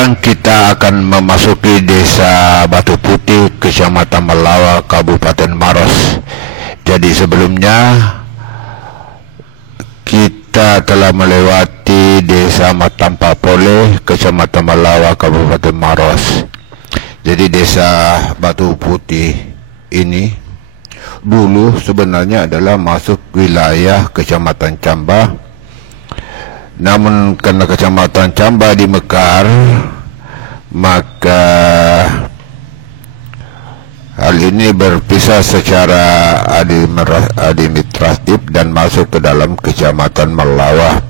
sekarang kita akan memasuki Desa Batu Putih, Kecamatan Melawa, Kabupaten Maros. Jadi sebelumnya kita telah melewati Desa Matampa Pole, Kecamatan Melawa, Kabupaten Maros. Jadi Desa Batu Putih ini dulu sebenarnya adalah masuk wilayah Kecamatan Camba. Namun karena Kecamatan Camba dimekar, maka hal ini berpisah secara administratif dan masuk ke dalam Kecamatan Melawa.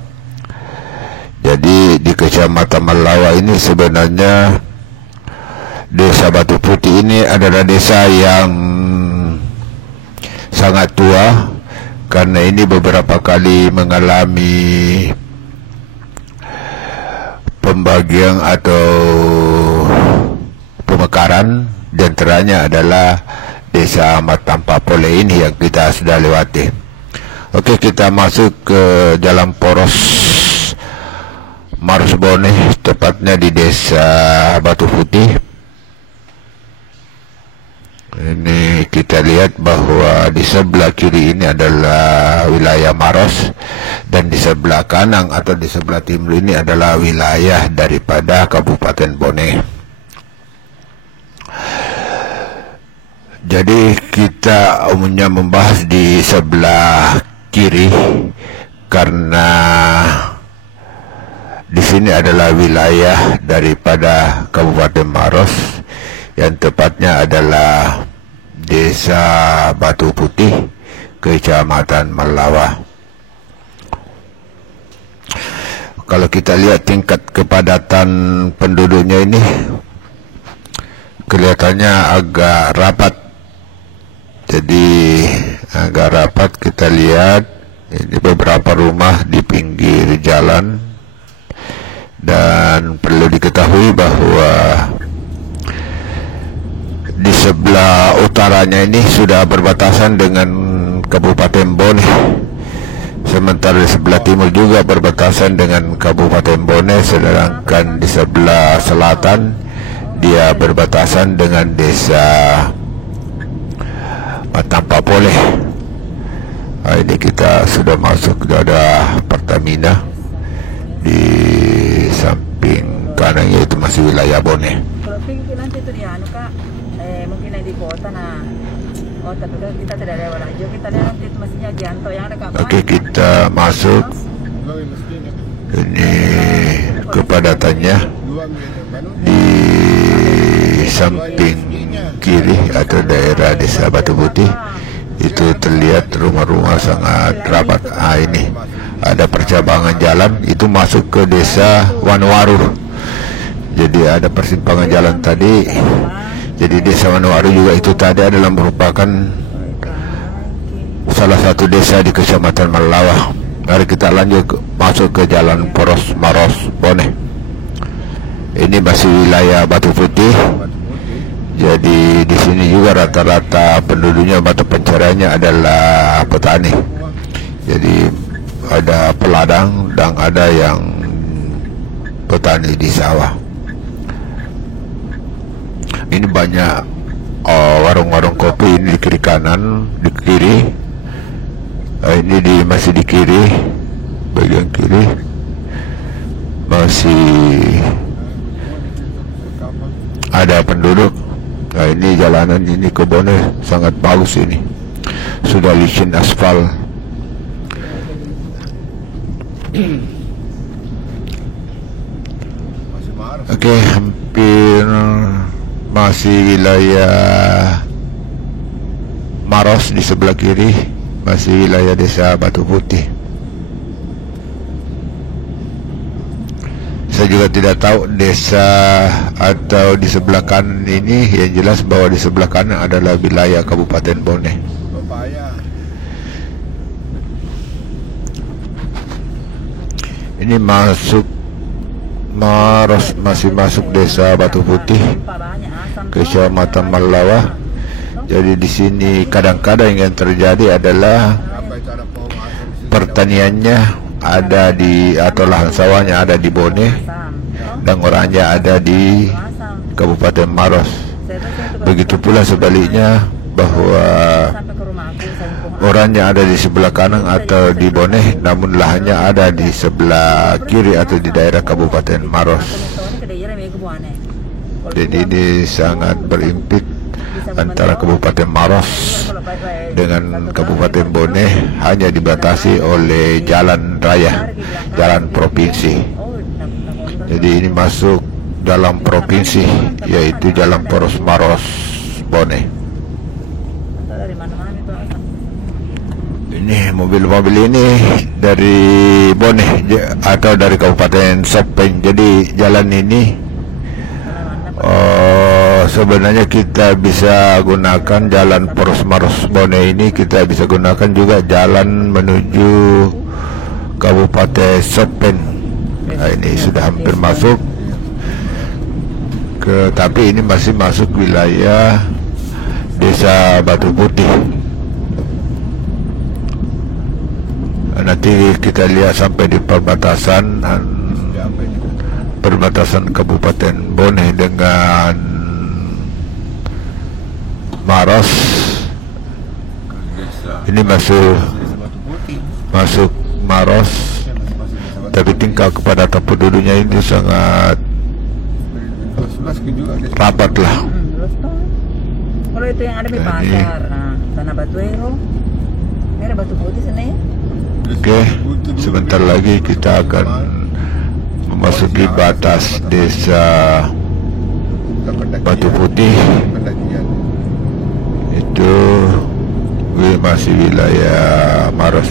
Jadi di Kecamatan Melawa ini sebenarnya Desa Batu Putih ini adalah desa yang sangat tua, karena ini beberapa kali mengalami pembagian atau pemekaran. Di antaranya adalah Desa Matampa Pole ini yang kita sudah lewati. Oke, kita masuk ke jalan poros Maros Bone, tepatnya di Desa Batu Putih. Ini kita lihat bahwa di sebelah kiri ini adalah wilayah Maros, dan di sebelah kanan atau di sebelah timur ini adalah wilayah daripada Kabupaten Bone. Jadi kita umumnya membahas di sebelah kiri karena di sini adalah wilayah daripada Kabupaten Maros, yang tepatnya adalah Desa Batu Putih, Kecamatan Melawa. Kalau kita lihat tingkat kepadatan penduduknya ini kelihatannya agak rapat. Jadi agak rapat, kita lihat ini beberapa rumah di pinggir jalan, dan perlu diketahui bahwa di sebelah utaranya ini sudah berbatasan dengan Kabupaten Bone, sementara di sebelah timur juga berbatasan dengan Kabupaten Bone, sedangkan di sebelah selatan dia berbatasan dengan Desa Matampa Pole. Ini kita sudah masuk, ada Pertamina di samping kanannya, itu masih wilayah Bone. Nanti itu di anu Kak, mungkin di kota. Nah, kota itu kita tidak lewat lagi, kita lihat itu mestinya Gianto yang ada kapan. Oke, kita masuk. Ini kepadatannya di samping kiri atau daerah Desa Batu Putih itu terlihat rumah-rumah sangat rapat. Ini ada percabangan jalan, itu masuk ke Desa Wanwaru. Jadi ada persimpangan jalan tadi. Jadi Desa Wanwaru juga itu tadi adalah merupakan salah satu desa di Kecamatan Melawa. Mari kita lanjut masuk ke jalan poros Maros Bone. Ini masih wilayah Batu Putih. Jadi di sini juga rata-rata penduduknya, mata pencariannya adalah petani. Jadi ada peladang dan ada yang petani di sawah. Ini banyak warung-warung kopi ini di kiri kanan, di kiri. Ini masih di kiri, bagian kiri masih ada penduduk. Nah, ini jalanan ini ke Bone sangat bagus, ini sudah licin aspal. Oke, hampir masih wilayah Maros di sebelah kiri, masih wilayah Desa Batu Putih. Saya juga tidak tahu desa atau di sebelah kanan ini, yang jelas bahwa di sebelah kanan adalah wilayah Kabupaten Bone. Ini masuk Maros, masih masuk Desa Batu Putih, Kecamatan Melawa. Jadi di sini kadang-kadang yang terjadi adalah pertaniannya ada di, atau lahan sawahnya ada di Bone, dan orangnya ada di Masam. Kabupaten Maros. Saya tuh Begitu pula sebaliknya, bahwa sampai ke rumah aku saya hubung. orangnya ada di sebelah kanan atau di Boneh, namun lahannya ada di sebelah kiri atau di daerah Kabupaten Maros. Jadi ini sangat berimpit antara Kabupaten Maros dengan Kabupaten Boneh, hanya dibatasi oleh jalan raya, jalan provinsi. Jadi ini masuk dalam provinsi, yaitu Jalan Poros Maros Boneh. Ini mobil-mobil ini dari Boneh atau dari Kabupaten Sopeng. Jadi jalan ini sebenarnya kita bisa gunakan jalan Poros Maros Boneh ini, kita bisa gunakan juga jalan menuju Kabupaten Sopeng. Nah, ini sudah hampir masuk ke, tapi ini masih masuk wilayah Desa Batu Putih. Nanti kita lihat sampai di perbatasan Kabupaten Boneh dengan Maros. Ini masuk Maros, tapi tingkat kepadatan penduduknya ini sangat rapat lah. Kalau itu yang ada di pasar, nah, Tanah Batuero, ini ada Batu Putih sana ya. Oke, sebentar lagi kita akan memasuki batas Desa Batu Putih. Itu masih wilayah Maros.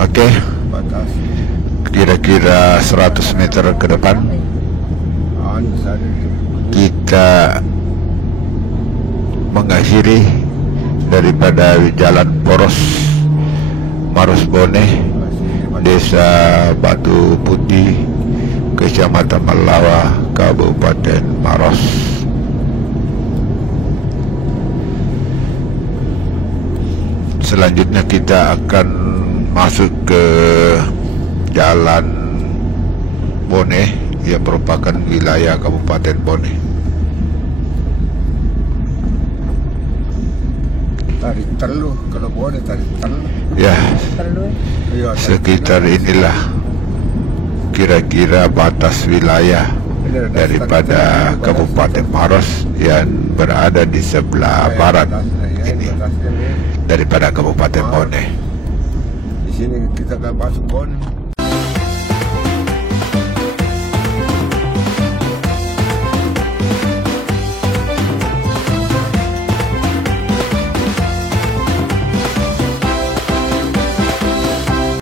Oke, kira-kira 100 meter ke depan kita mengakhiri daripada jalan Poros Maros Boneh, Desa Batu Putih, Kecamatan Melawa, Kabupaten Maros. Selanjutnya kita akan masuk ke Jalan Boneh yang merupakan wilayah Kabupaten Boneh. Tarik Terluh, kalau Boneh tarik Terluh. Ya, sekitar inilah kira-kira batas wilayah daripada Kabupaten Maros yang berada di sebelah barat ini daripada Kabupaten Boneh. Di sini kita akan masuk Boneh.